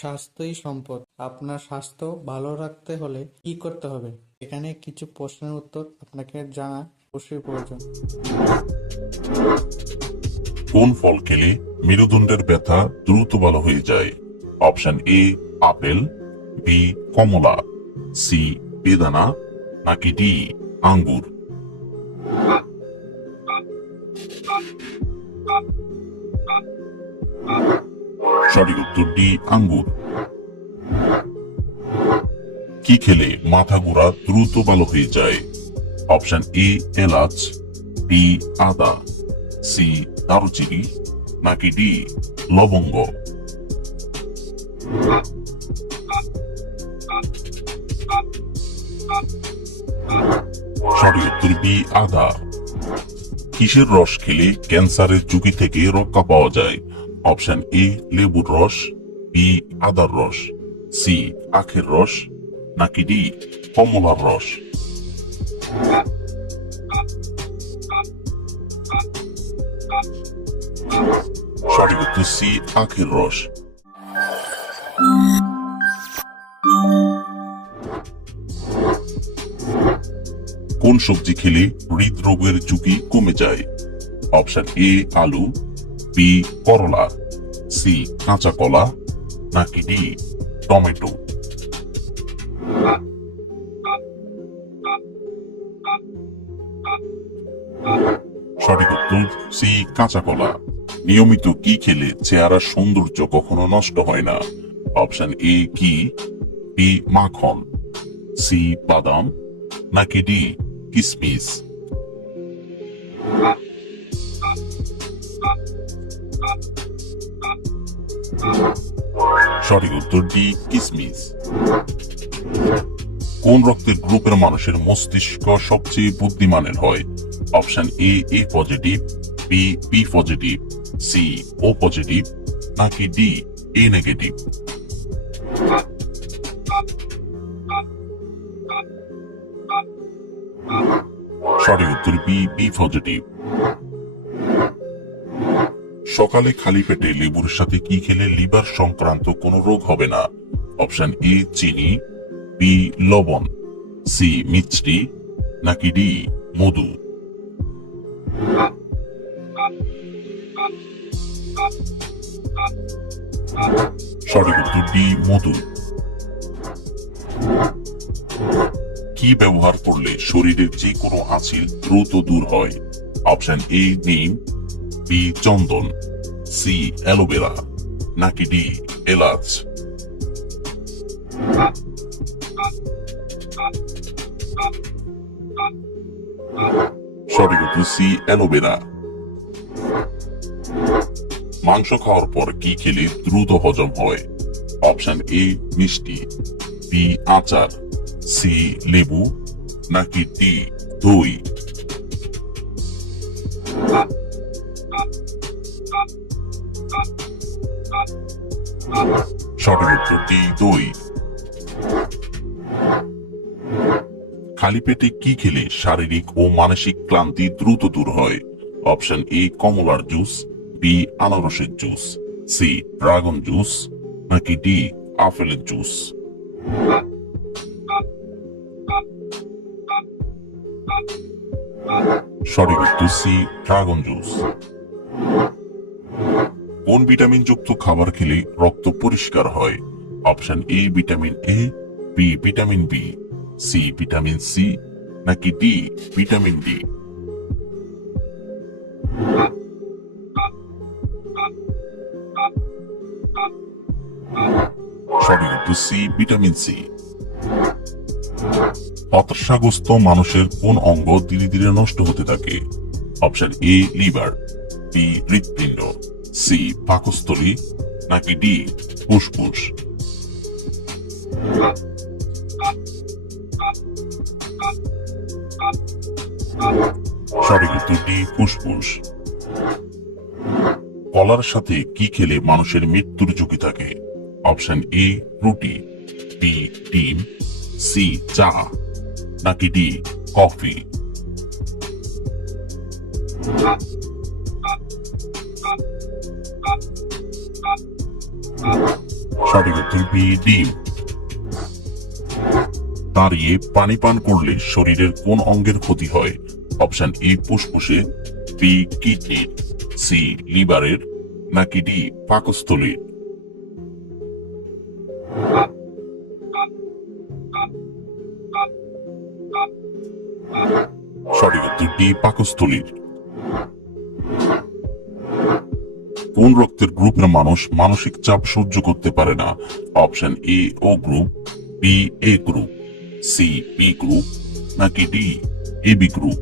স্বাস্থ্যই সম্পদ। আপনার স্বাস্থ্য ভালো রাখতে হলে কি করতে হবে? এখানে কিছু প্রশ্নের উত্তর আপনাকে জানা অবশ্যই প্রয়োজন। কোন ফল খেলে মেরুদণ্ডের ব্যথা দ্রুত ভালো হয়ে যায়? অপশন এ আপেল, বি কমলা, সি বেদানা, নাকি ডি আঙ্গুর? সঠিক উত্তর ডি আঙ্গুর। কি খেলে মাথা ঘোরা দ্রুত ভালো হয়ে যায়? অপশন এ এলাচ, বি আদা, সি দারুচিনি, নাকি ডি লবঙ্গ? সঠিক উত্তর বি আদা। কিসের রস খেলে ক্যান্সারের ঝুঁকি থেকে রক্ষা পাওয়া যায়? অপশন এ লেবুর রস, বি আদার রস, সি আখের রস, নাকি ডি কমলার রস? সঠিক উত্তর সি আখের রস। কোন সবজি খেলে হৃদরোগের ঝুঁকি কমে যায়? অপশন এ আলু, বি করলা, সি কাঁচা কলা, নাকি ডি টমেটো? সঠিক উত্তর সি কাঁচা কলা। নিয়মিত কি খেলে চেহারার সৌন্দর্য কখনো নষ্ট হয় না? অপশন এ ঘি, বি মাখন, সি বাদাম, নাকি ডি কিসমিস? সঠিক উত্তর ডি কিসমিস। কোন রক্তের গ্রুপের মানুষের মস্তিষ্ক সবচেয়ে বুদ্ধিমানের হয়? Option A positive, B B positive, C O positive, নাকি ডি এ নেগেটিভ? সঠিক উত্তর বি বি পজিটিভ। সকালে খালি পেটে লেবুর সাথে কি খেলে লিভার সংক্রান্ত কোনো রোগ হবে না? অপশন এ চিনি, বি লবণ, সি মিষ্টি, নাকি ডি মধু? সঠিক উত্তর ডি মধু। কি ব্যবহার করলে শরীরের যে কোনো আঁচিল দ্রুত দূর হয়? অপশন এ নিম, বি চন্দন, সি অ্যালোভেরা, নাকি ডি এলাচ? সঠিক উত্তর সি অ্যালোভেরা। মাংস খাওয়ার পর কি খেলে দ্রুত হজম হয়? অপশন এ মিষ্টি, বি আচার, সি লেবু, নাকি ডি দই? সঠিক উত্তর ডি দই। খালি পেটে কি খেলে শারীরিক ও মানসিক ক্লান্তি দ্রুত দূর হয়? অপশন এ কমলার জুস, বি আনারসের জুস, সি ড্রাগন জুস, নাকি ডি আপেলের জুস? সঠিক উত্তর সি ড্রাগন জুস। কোন ভিটামিন যুক্ত খাবার খেলে রক্ত পরিষ্কার হয়? Option A vitamin A, B vitamin B, C vitamin C, নাকি ডি ভিটামিন ডি? সঠিক উত্তর সি ভিটামিন সি। হতাশাগ্রস্ত মানুষের কোন অঙ্গ ধীরে ধীরে নষ্ট হতে থাকে? অপশন এ লিভার, বি হৃৎপিণ্ড, সি পাকস্থলী, নাকি ডি ফুসফুস? সঠিক উত্তর ডি ফুসফুস। কলার সাথে কি খেলে মানুষের মৃত্যুর ঝুঁকি থাকে? অপশন এ রুটি, বি ডিম, সি চা, নাকি ডি কফি? সঠিক উত্তর বি ডিম। দাঁড়িয়ে পানি পান করলে শরীরের কোন অঙ্গের ক্ষতি হয়? অপশন এ ফুসফুসে, বি কিডনির, সি লিভারের, নাকি ডি পাকস্থলীর। সঠিক উত্তর ডি পাকস্থলীর। কোন রক্তের গ্রুপের মানুষ মানসিক চাপ সহ্য করতে পারে না? Option A O group, B A group, C B group, নাকি ডি এ বি গ্রুপ।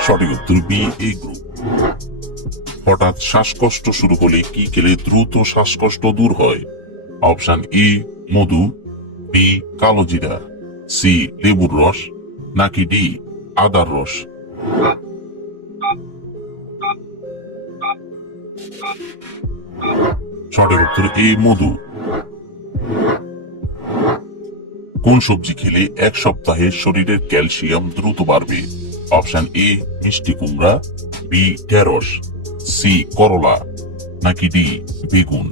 সঠিক উত্তর বি এ গ্রুপ। হঠাৎ শ্বাসকষ্ট শুরু হলে কি খেলে দ্রুত শ্বাসকষ্ট দূর হয়? অপশন এ মধু, বি কালোজিরা, সি লেবুর রস, নাকি ডি আদার রস। সঠিক উত্তর এ মধু। কোন সবজি খেলে এক সপ্তাহে শরীরের ক্যালসিয়াম দ্রুত বাড়বে? অপশন এ মিষ্টি কুমড়া, বি ঢেঁড়স, সি করলা, নাকি ডি বেগুন।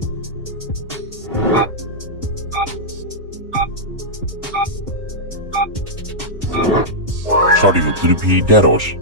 সঠিক উত্তর বি ঢেঁড়স।